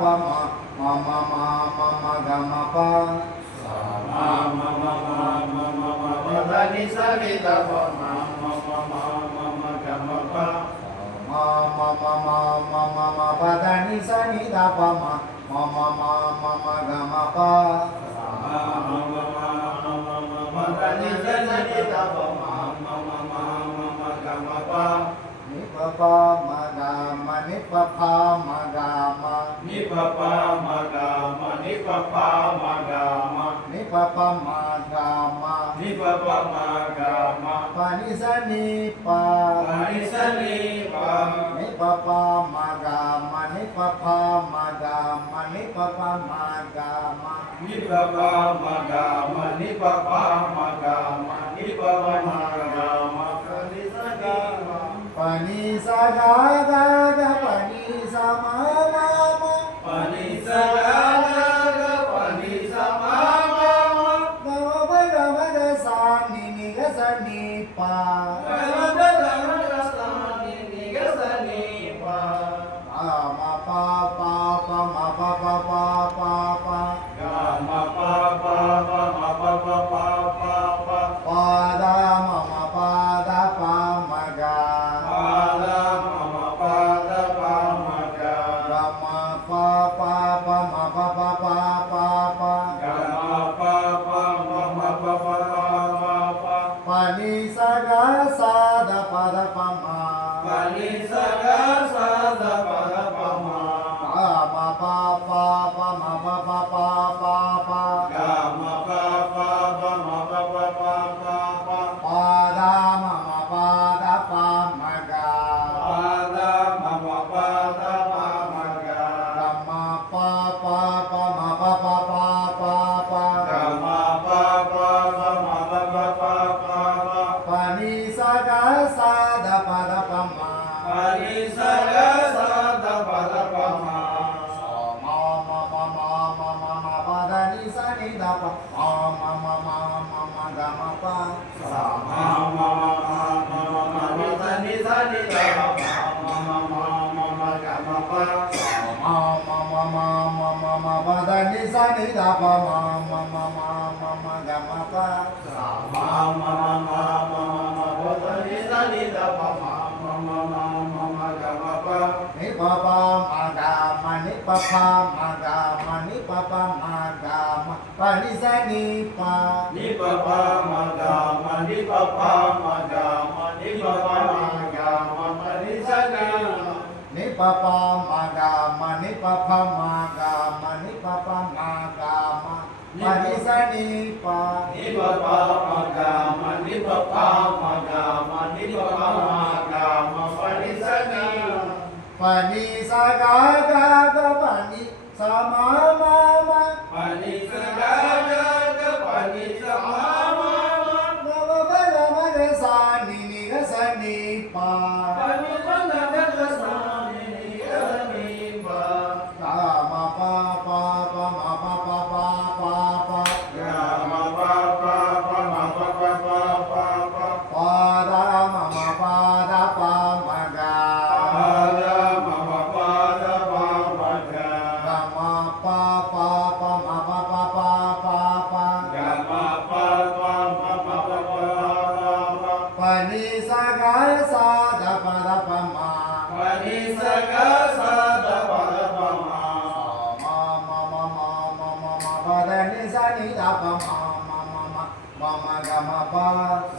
pa ma ma ma ma ma ma ga ma pa sa ma ma ma ma ma ma ma pa da ni sa ni da pa ma ma ma ma ma ma ga ma pa ma ma ma ma ma ma ma pa da ni sa ni da pa ma ma ma ma ma ma ga ma pa sa ma ma ma ma ma ma ma pa da ni sa ni da pa ma ma ma ma ma ma ga ma pa ni pa pa ma ga ma ni pa pa ma ga ma ni pa pa ma ga ma ni pa pa ma ga ma ni pa pa ma ga ma ni pa pa ma ga ma pa ni sa ni pa ni sa ni pa ni pa pa ma ga ma ni pa pa ma ga ma ni pa pa ma ga ma ni pa pa ma ga ma ni pa pa ma ga ma ni pa pa ma ga ma pa ni sa ga ga ga pa ni sa ma ma ma pa ni sa ga ga ga pa ni sa ma ma ma ga ma ga sa ni ni ga sa ni pa ga ma ga sa ni ni ga sa ni pa ma pa pa pa ma pa pa pa pa pa ga ma pa pa pa ma pa pa pa pa pa pa da ma ma pa da pa ma ga pa da ma ma pa da pa ma ga ga ma pa pa pa ma pa pa pa pa pa ga ma pa pa ma ma pa pa pa pa pa ni sa ga sa da pa da pa ma pa ni sa ga sa da pa da pa ma ga ma pa pa pa ma pa pa pa pa pa ga ma pa pa pa ma pa pa pa pa pa pa da ma ma pa da pa ma ga pa da ma ma pa da pa ma ga ga ma pa pa pa ma pa pa pa pa pa ga ma pa pa pa ma pa pa pa pa pa pa ni sa ga sa da pa da pa ma pa ni sa ga sa da pa da pa ma sa ma ma ma ma ma ma ma pa da ni sa ni da pa ma ma ma ma ma ma ga ma pa sa ma ma ma ma ma ma ma ni sa ni da pa ma ma ma ma ma ga ma pa sa ma ma ma ma ma ma ma pa da ni sa ni da pa ma ma ma ma ma ma ga ma pa sa ma ma ma ma ma ma ma pa da ni sa ni da pa ma ma ma ma ma ma ga ma pa ni pa pa ma ga ma ni pa pa ma ga ma ni pa pa ma ga ma pa ni sa ni pa ni pa pa ma ga ma ni pa pa ma ga ma ni pa pa ma ga ma pa ni sa ni ni pa pa ma ga ma ni pa pa ma ga ma ni pa pa ma ga ma pa ni sa ni pa ni pa pa ma ga ma ni pa pa ma ga ma ni pa pa ma ga ma pa ni sa ni pa ni sa ga ga ga pa ni sa ma ma ma pa ni sa ga ga ga pa ni sa ma ma ma ga ma ga sa ni ni ga sa ni pa pa ni ma ga ga sa ni ni ga sa ni pa ga ma pa pa pa ma pa pa pa pa pa ga ma pa pa pa ma pa pa pa pa pa pa da ma ma pa da pa ma ga pa da ma ma pa da pa ma ga ga ma pa pa pa ma pa pa pa pa pa ga ma pa pa ma pa pa pa pa pa ni sa ga sa da pa da pa ma pa ni sa ga sa da pa da pa ma ma ma ma ma ma ma ma pa da ni sa ni da pa ma ma ma ma ma ma ga ma pa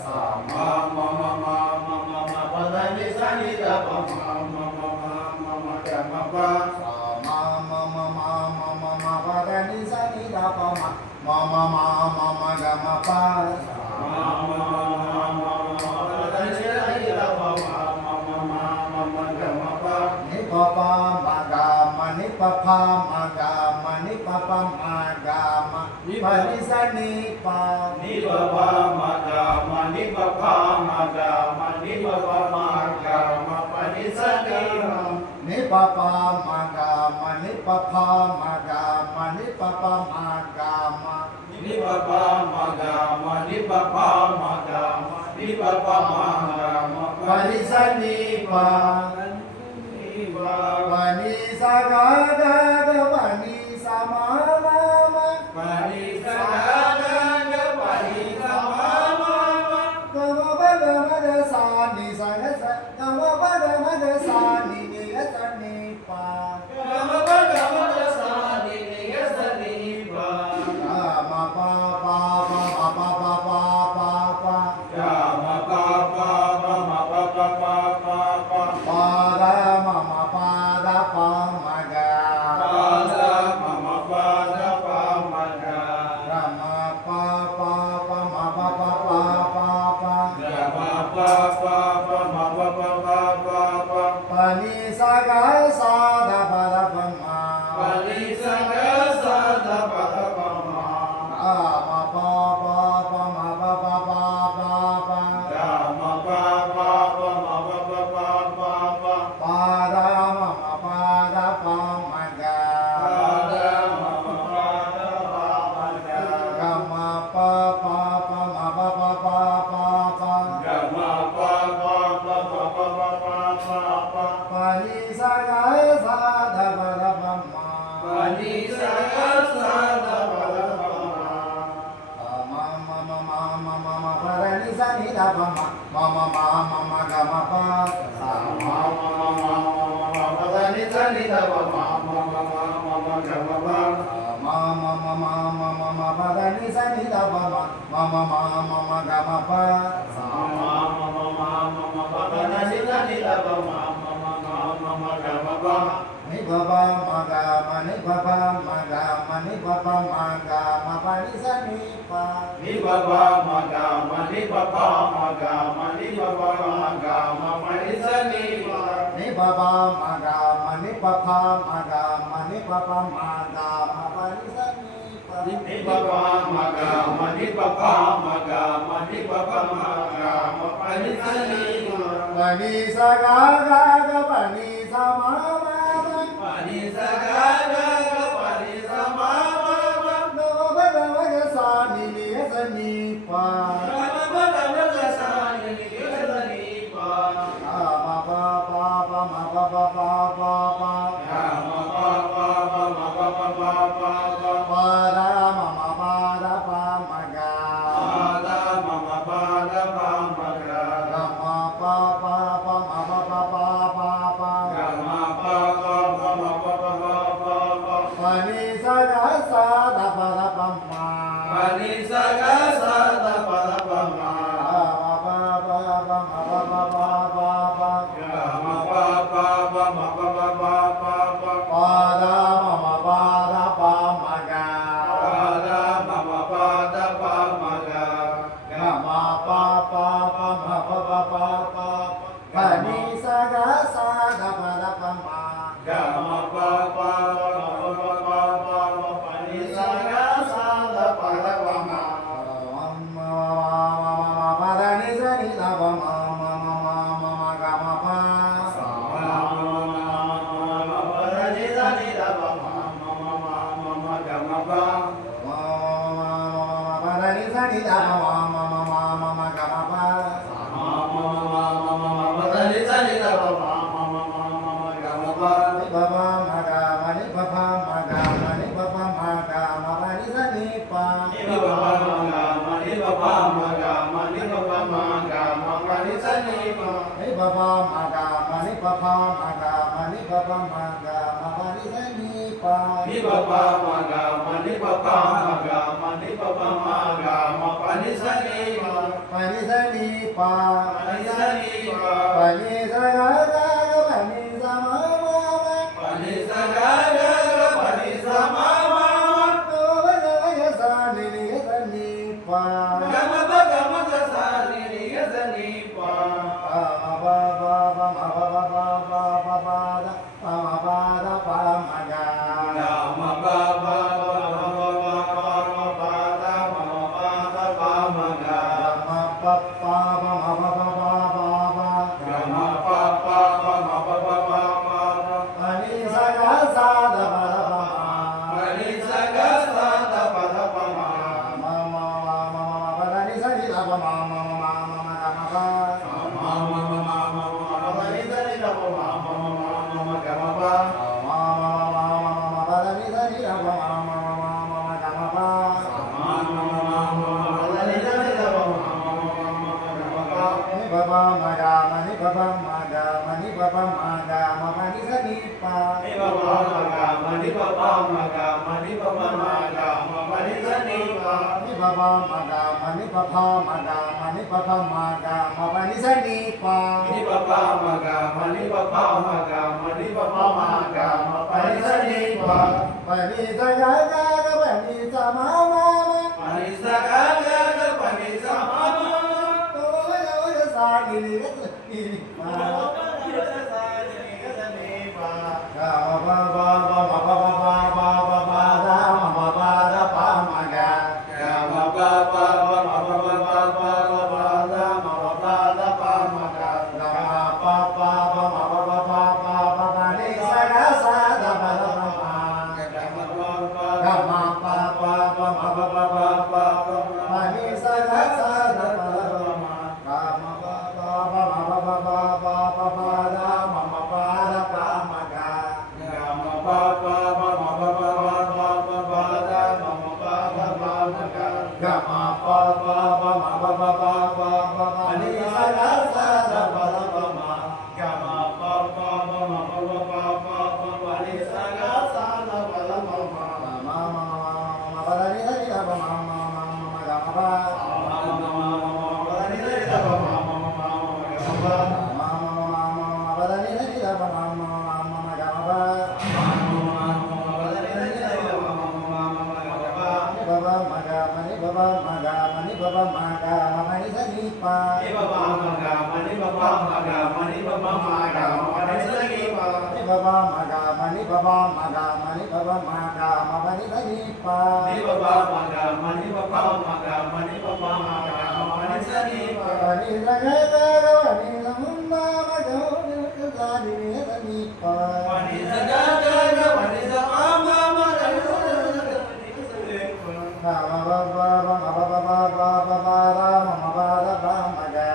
sa ma ma ma ma ma ma ma pa da ni sa ni da pa ma ma ma ma ma ma ga ma pa sa ma ma ma ma ma ma ma pa da ni sa ni da pa ma ma ma ma ma ma ga ma pa sa ma ma ma ma ma ma pa da ni sa ni da pa ma ma ma ma ma ma ga ma pa ni pa pa ma ga ma ni pa pa ma ga ma ni pa pa ma ga ma pa ni sa ni pa ni pa pa ma ga ma ni pa pa ma ga ma ni pa pa ma ga ma pa ni sa ni ni pa pa ma ga ma ni pa pa ma ga ma ni pa pa ma ga ma ni pa pa ma ga ma ni pa pa ma ga ma ni pa pa ma ga ma pa ni sa ni pa pa ni sa ga ga ga ปะนิสกาเกปะนิสมามามากามะปะกามะกะสานิสกะสะกามะปะกามะกะสานินิกะสะนิปากามะปะกามะกะสานินิกะสะนิปากามะปะปะปะมะปะปะปะปะปะกามะปะปะปะมะปะปะปะปะปะปะดามะมะปะดาปะมะกาปะดามะมะปะดาปะมะกา กามะปะปะปะมะปะปะปะปะปะกามะปะปะปะมะปะปะปะปะปะปะนิสกะสาดาปะดาปะมะปะนิสกะสะดาปะดาปะมะ กามะปะปะปะมะปะปะปะปะปะ กามะปะปะปะมะปะปะปะปะปะปะดามะมะปะดาปะมะกา ปะดามะมะปะดาปะมะกาก ามะปะปะปะมะปะปะปะปะปะ กามะปะปะปะมะปะปะปะปะปะ ปะนิสกะสาดาปะดาปะมะ ปะนิสกะสะดาปะดาปะมะ มะมะมะมะมะมะมะปะนิสนิดาปะมะมะมะมะมะมะกามะปะสา มะมะมะมะมะปะนิสนิดาปะมะมะมะมะมะมะกามะปะมะมะมะมะมะมะมะปะนิสนิดาปะมะมะมะมะมะมะกามะปะสา มะมะมะมะมะมะปะนิสนิดาปะมะมะมะมะมะมะกามะปะนิบะบามะกามะนิบะบามะกามะนิบะบามะกามะปะนิสนิปะ นิบะบะมะกามะนิบะบามะกามะนิบะบามะกามะปะนิสนิปะนิบะบามะกามะนิบะบามะกามะนิบะบามะกามะปะนิสนิปะ นิบะบามะกามะนิบะบามะกามะนิบะบามะกามะปะนิสนิปะปะนิสกะกะกะปะนิสมะมะมะ ปะนิสกะกะกะปะนิสมะมะมะ นะโมะกะมะกะสานินิยะสนิปะ กามะปะกามะกะสานินิยะสนิปะ อะมะปะปะปะมะปะปะปะปะปะ กามะปะปะปะมะปะปะปะปะปะ ปะดามะมะปะดาปะมะกา ปะดามะมะปะดาปะมะกา กะมะปะปะปะมะปะปะปะปะปะ กามะปะปะปะมะปะปะปะปะปะ ปะนิสกะสาดาปะดาปะมะ ปะนิสกะสะดาปะดาปะมะ อะมะปะปะปะมะปะปะปะปะปะ กามะปะปะปะมะปะปะปะปะปะ ปะดามะมะปะดาปะมะกา ปะดามะมะปะดาปะมะกา กะมะปะปะปะมะปะปะปะปะปะนิสกะสาดาปะดาปะมะ กามะปะปะปะมะปะปะปะปะปะนิสกะสะดาปะดาปะมะ ปะดานิสนิดาปะมะมะมะมะมะมะกะมะปะ สะมะมะมะมะปะนิสนิดาปะมะมะมะมะมะมะกามะปะ ปะดานิสนิดาปะมะมะมะมะมะมะกะมะปะ มะมะมะมะมะมะปะนิสนิดาปะมะมะมะมะมะมะกามะปะ นิบะบามะกามะนิบะบามะกามะนิบะบามะกามะปะนิสนิปะ นิบะบามะกามะนิบะบามะกามะนิบะบามะกามะปะนิสนิปะ นิบะบามะกามะนิบะบามะกามะนิบะบามะกามะปะนิสนิปะ นิบะบามะกามะนิบะบามะกามะนิบะบามะกามะปะนิสนิปะ ปะนิสนิปะ ปะนิสนิปะ ปะนิสกะกะกะปะนิสมะมะมะ ปะนิสกะกะกะปะนิสมะมะมะ โตวะนะวะยะสานินิยะสนิปะ กามะปะกามะกะสานินิยะสนิปะ อะมะปะปะปะมะปะปะปะปะปะปะดะปะมะปะดะปะมะกา กามะปะปะปะปะปะปะปะมะปะดะมะปะดะปะมะกา มะปะปะปะมะปะปะปะปะปะ กามะปะปะปะมะปะปะปะปะปะ ปะนิสกะสาดะปะดะปะมะ ปะนิสกะสะดาปะดาปะมะ มะมะมะมะมะปะดะนิสนิดาปะมะมะมะมะมะกะมะปะ มะมะมะมะมะมะปะนิสนิดาปะมะมะมะมะมะมะกะมะปะ มะมะมะมะมะปะดะนิสนิดาปะมะมะมะมะมะกะมะปะ baba maga mani baba maga mani baba maga mani sani pa ni baba maga mani baba maga mani baba maga mani sani pa ni baba maga mani baba maga mani baba maga mani sani pa ni baba maga mani baba maga mani baba maga mani sani pa pani sa ga ga ga pani sa ma ma ma pani sa ga ga ga pani sa ma ma to ya sa ni ni ni ma ga ma ba ba ba ba ba ba ba ba da ma ba da pa ma ga ga ma ba ba ba ba ba ba ba ba da ma ba da pa ma ga ga ma pa pa ba ma ba ba ba ba ba ba ni sa ga sa da ba da pa ma ga ma ba ba ga ma pa pa ba ma ba ba ba ba ba ma ni sa ga sa da ba da pa ma ga ma ba ba ba ma ba ba ba ba ba ba da ma ba da pa ma ga ga ma ba ba ba ma ba ba ba ba ba ba da ma ba da pa ma ga ga ma pa pa ba ma ba ba ba ba ba ba ni sa ga sa da ba da pa ma ga ma pa pa ba ma ba ba ba ba ba ba ni sa ga sa da ba da pa ma ma ma ma ba da ni da ni da ba ma ma ma ma ga ma ba ma ma ma ma ba ni da ba ma ma ma ma ga ma ba ma ma ma ba da ni da ni da ba ma ma ma ma ga ma ba ni baba maga mani baba maga mani baba maga mani sa ni pa ni baba maga mani baba maga mani baba maga mani sa ni pa ni baba maga mani baba maga mani baba maga mani sa ni pa ni baba maga mani baba maga mani baba maga mani sa ni pa mani sa ga ga ga mani sa munda maga ni sa ni sa ni pa mani sa ga ga ga mani sa ma ma ma ga ni sa ni pa ma ba ba ba ma ba ba ba ba ba ba ra ma ba ra ba maga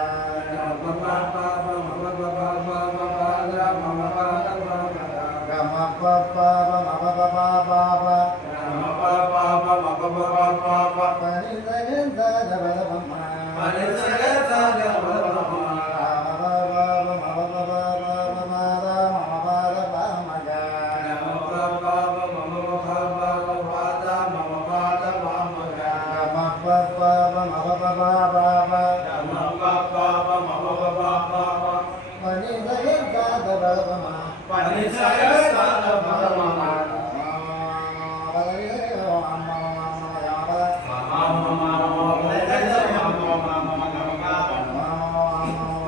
ba ba ba ba ma ba ba ba ba ba ba da ma ma ba da ba ma ga ga ma pa pa ba ma ba ba ba ba ba ma ba ba ba ma ba ba ba ba ba mani sa ga sa da ba da ba ma mani sa ga sa ga ba ba ma ma ba ba ba ma ba ba ba ba ba ba ra ma ba ra ba maga ma ba ba ba ma ba ba ba ba ba da ma ba da ba ma ga ga ma pa pa ba ma ba ba ba ba ba ma ba ba ba ma ba ba ba ba ba mani sa ga sa da ba da ba ma mani sa ga sa ga ba da ma ma ba da ni sa ga ma ma ma ma ga ma ba ma ma ma ma ba da sa ma ma ma ma ma ga ma ga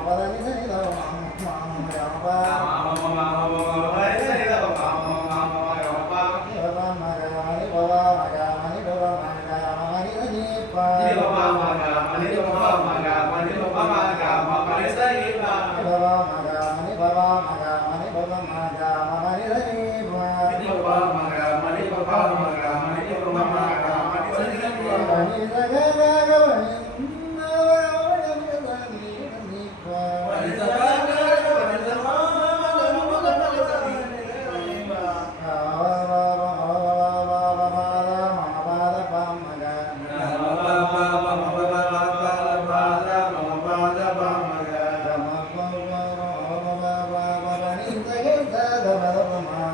ba da ni sa ga ma ma ma ga ma ba ma ma ma ma ma ba da sa ga ma ma ma ma ma ga ma ba ni baba maga mani baba maga mani baba maga mani sa ni pa ni baba maga mani baba maga mani baba maga mani sa ni pa ni baba maga mani baba maga mani baba maga mani sa ni pa ni baba maga mani baba maga mani baba maga mani sa ni pa mani sa ga ga ga mani na wa ni sa ni pa mani sa ga ga mani sa ma ma ma ga ma ma ga mani sa ni pa ba ba ba ba ba ba ra ma ba da pa maga ma ba ba ba ma ba ba ba ba ba da ma ba da ba ma ga ga ma ba ba ba ba ba ba ba ni sa ga sa da ba da pa ma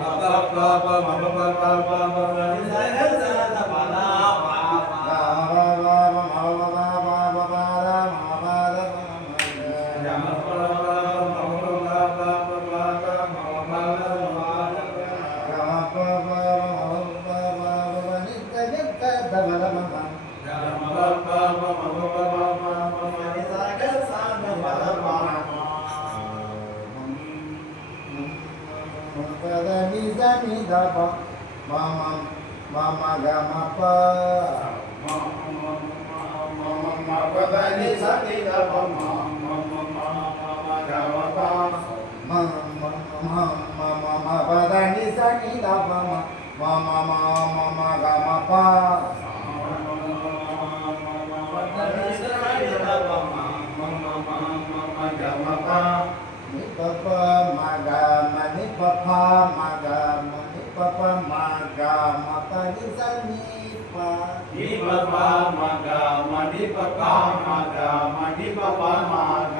ma ba ba ba ma ba ba ba ba ba ni sa ga sa da ba da ma Mama gama pa Di papa maga, mandi papa maga, mandi papa maga.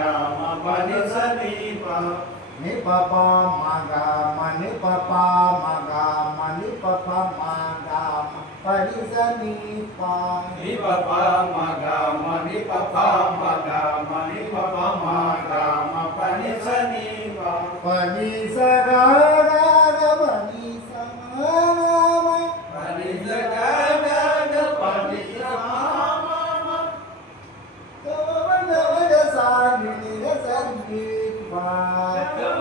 papa maga mani papa maga mani papa maga parisa ni pa ni papa maga mani papa maga mani papa maga ma pani sa ni pa panisa ga ga ga panisa ma ma pani sa ga ga ga pani sa ma ma ga ga sa ni ga sa ni pa